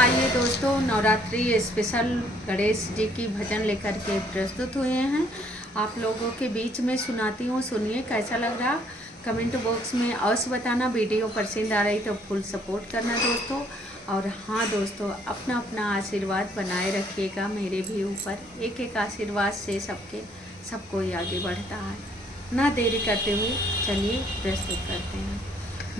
आइए दोस्तों, नवरात्रि स्पेशल गणेश जी की भजन लेकर के प्रस्तुत हुए हैं। आप लोगों के बीच में सुनाती हूँ, सुनिए कैसा लग रहा। कमेंट बॉक्स में अवश्य बताना। वीडियो पसंद आ रही तो फुल सपोर्ट करना दोस्तों। और हाँ दोस्तों, अपना अपना आशीर्वाद बनाए रखिएगा मेरे भी ऊपर। एक एक आशीर्वाद से सब कोई आगे बढ़ता है। ना देरी करते हुए चलिए प्रस्तुत करते हैं।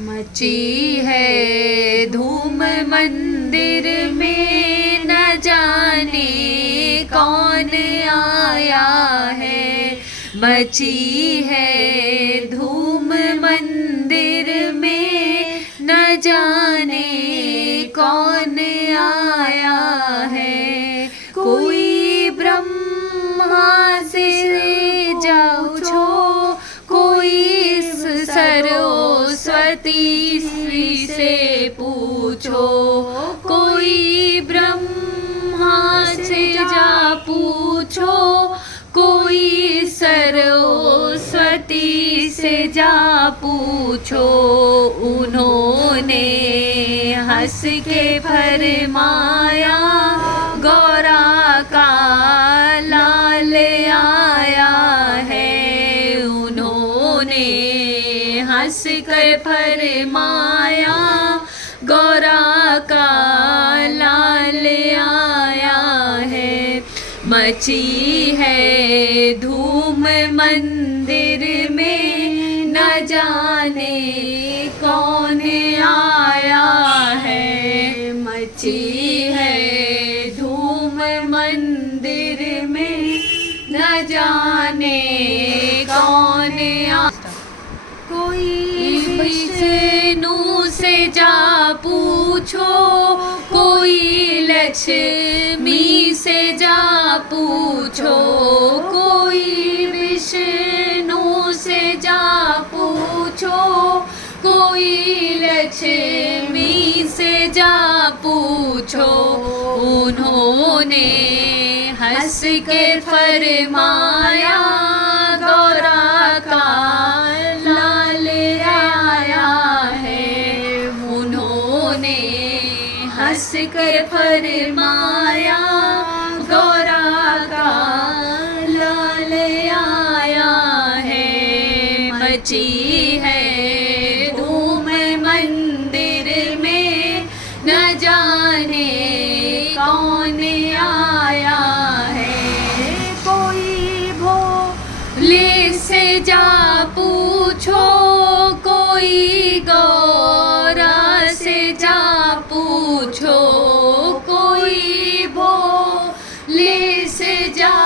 मची है धूम मंदिर में, न जाने कौन आया है। मची है धूम मंदिर में, न जाने कौन आया है। कोई ब्रह्मा से जाओ छो, कोई सरस्वती से पूछो, कोई ब्रह्मा से जा पूछो, कोई सरस्वती से जा पूछो। उन्होंने हंस के फरमाया, गौरा का लाल आया है। उन्होंने हंस कर फरमाया, गौरा का लाल आया है। मची है धूम मंदिर में, न जाने कौन आया है। मची है धूम मंदिर में, न जाने कौन आया। कोई विष्णु से जा पूछो, कोई लक्ष्मी से जा पूछो, कोई विष्णु से जा पूछो, कोई लक्ष्मी से जा पूछो। उन्होंने हंस के फरमाया, गौरा का लाल आया है। उन्होंने हंस कर फरमाया, गौरा का लाल आया है। मची है धूम मंदिर में, न जाने कौन आया है। कोई भोले से जा पूछो, कोई गौरा से जा पूछो, कोई भोले से जा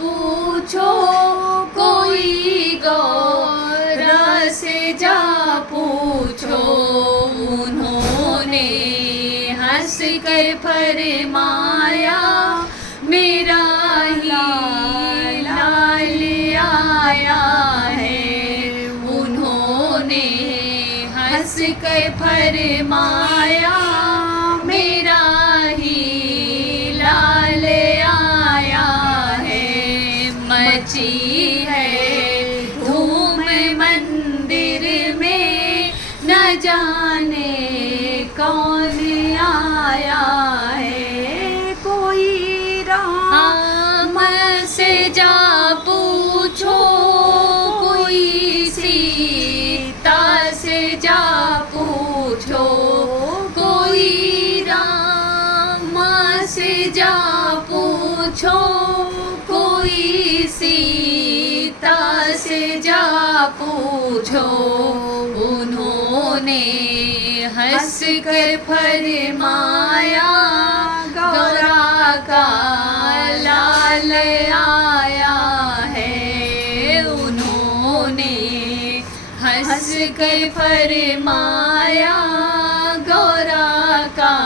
पूछो, कोई गौरा से जा पूछो। उन्होंने हंस कर फरमाया, मेरा लाल आया है। उन्होंने हंस कर फरमाया, मेरा ही लाल आया है। मची है धूम मंदिर में, न जाने कौन आया है। कोई राम से जा पूछो, कोई सीता से जा पूछो, कोई राम से जा पूछो, कोई सीता से जा पूछो। उन्होंने हंस कर फरमाया, गौरा का लाल आया है। उन्होंने हंस कर फरमाया, गौरा का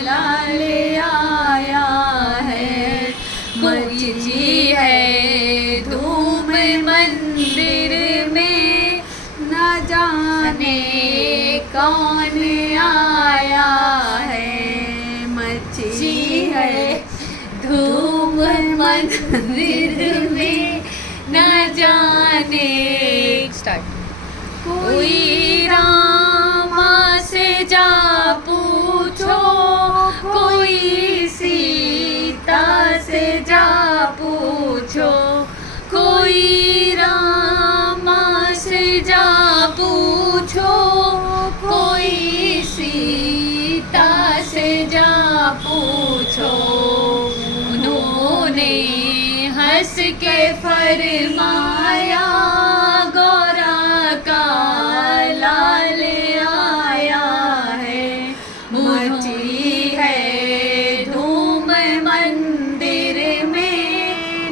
लाल आया है। मची है धूम मंदिर में, न जाने कौन आया है। मची है धूम मंदिर में, न जाने कोई रामा से जा पूछो, पूछो। उन्होंने हंस के फरमाया गौरा का लाल आया है। मची है धूम मंदिर में,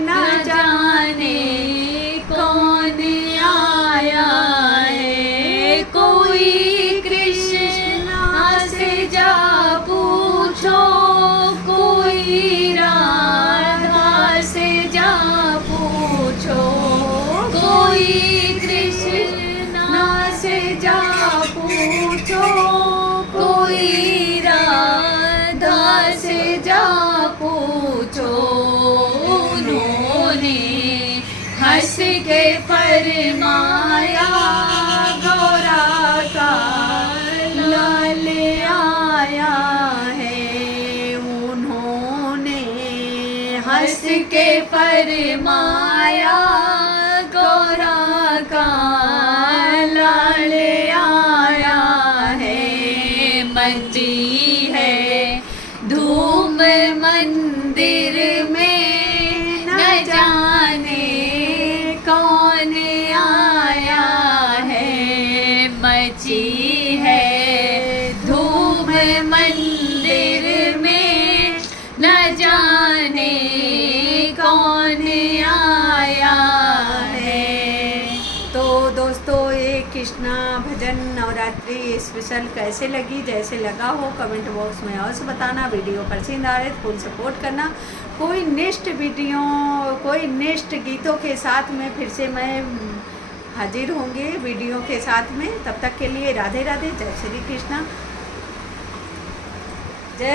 न जाने कौन आया है। कोई कृष्णा से जा पूछो, कोई राधा से जा पूछो। कोई कृष्णा से जा पूछो, कोई राधा से जा पूछो। उन्होंने हंस के फरमाया गौरा का लाल आया है। उन्होंने हंस के फरमाया गौरा का लाल आया है। मची है धूम मंदिर में, न जाने कौन आया है। मची है धूम मंदिर में, न जाने कौन आया है। तो दोस्तों, ये कृष्णा भजन नवरात्रि स्पेशल कैसे लगी, जैसे लगा हो कमेंट बॉक्स में अवश्य बताना। वीडियो पसंद आ रहे तो फुल सपोर्ट करना। कोई नेक्स्ट वीडियो, कोई नेक्स्ट गीतों के साथ में फिर से मैं हाजिर होंगे वीडियो के साथ में। तब तक के लिए राधे राधे, जय श्री कृष्णा। जय